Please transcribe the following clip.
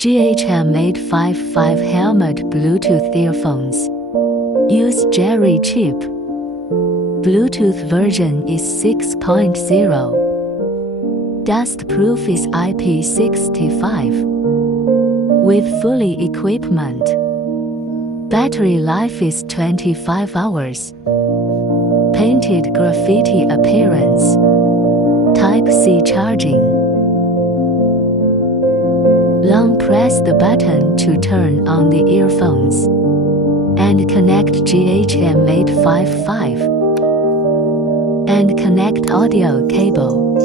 JEQANG-M855 helmet Bluetooth earphones. Use Jerry chip. Bluetooth version is 6.0. Dust proof is IP65. With fully equipment. Battery life is 25 hours. Painted graffiti appearance. Type-C charging. Long press the button to turn on the earphones. And connect JEQANG-M855. And connect audio cable.